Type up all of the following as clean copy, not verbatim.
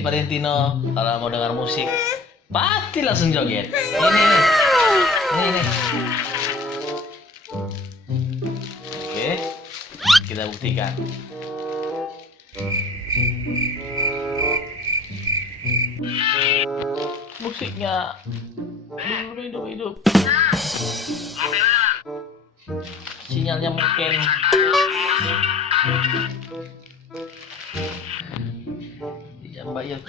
Valentino kalau mau dengar musik pasti langsung joget. Ini. Oke, kita buktikan. Musiknya hidup. Sinyalnya mungkin. Mbak ya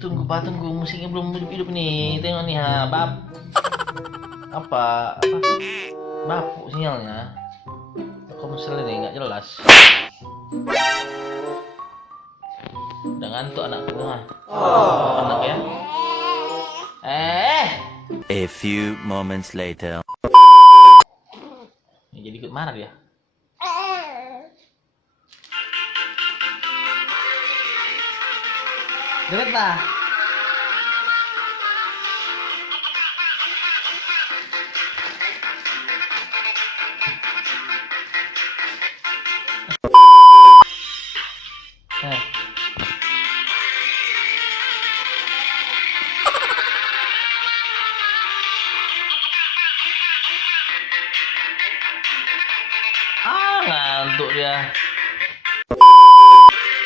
tunggu musiknya belum hidup nih. Tengok nih bab apa bapuk sinyalnya. Komersil ini nggak jelas. Udah ngantuk anakku anak ya. A few moments later. Jadi ikut marah dia. Deket lah. Ngantuk dia.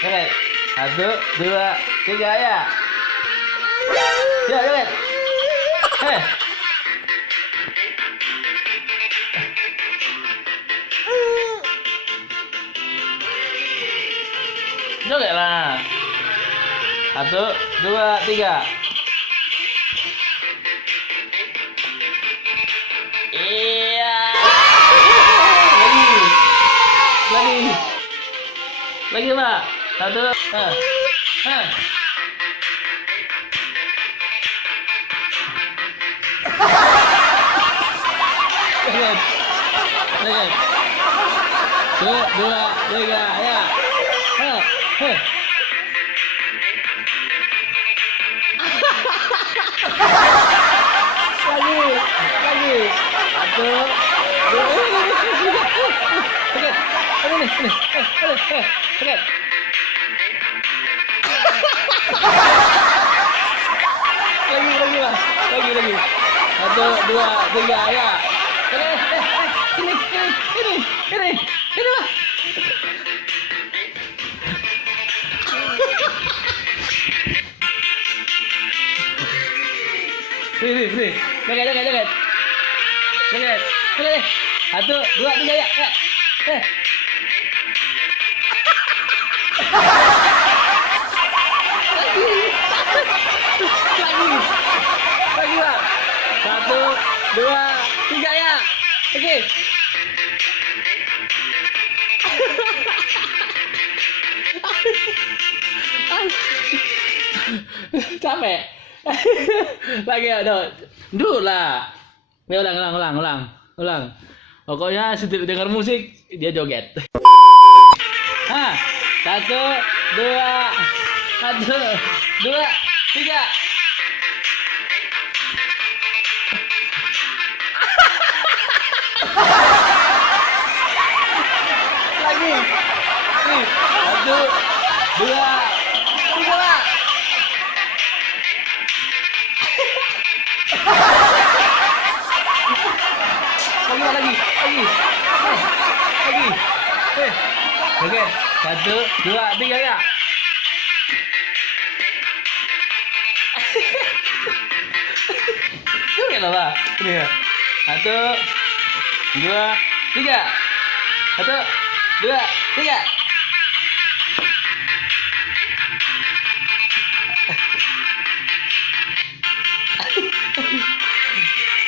Oke, 1, 2, 3 ya. Ya, lihat. Joget lah. 1, 2, 3. Iya. Lagi Pak. 1. Joget. 1, 2, 3 ya. Lagi. 1, 2. Ini. Lagi. 1, 2, 3 ya. Ini lah. Ini. Joget. 1, 2, 3 ya. Lagi Pak. 1, 2, 3 ya. Oke. Capek. Lagi ya, dulu lah. Ya ulang. Pokoknya setiap dengar musik dia joget. 1, 2, 3. Lagi. 1, 2, 3 Pak. Lagi. Oke, 1, 2, 3 ya. Joget lah Pak. Ini ya. 1, 2, 3. 1, 2, 3.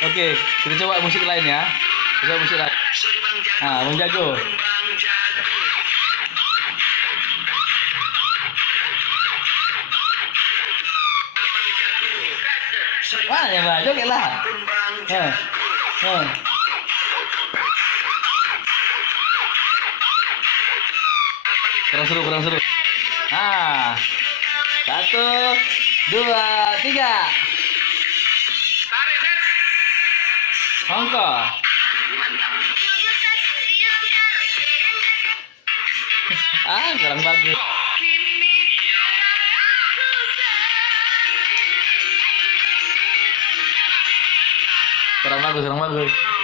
Oke, kita coba musik lain ya. Bang Jago. Wah, ya Pak, joget lah. Kurang seru. 1, 2, 3. Angka. Kurang bagus. Kurang bagus, kurang bagus.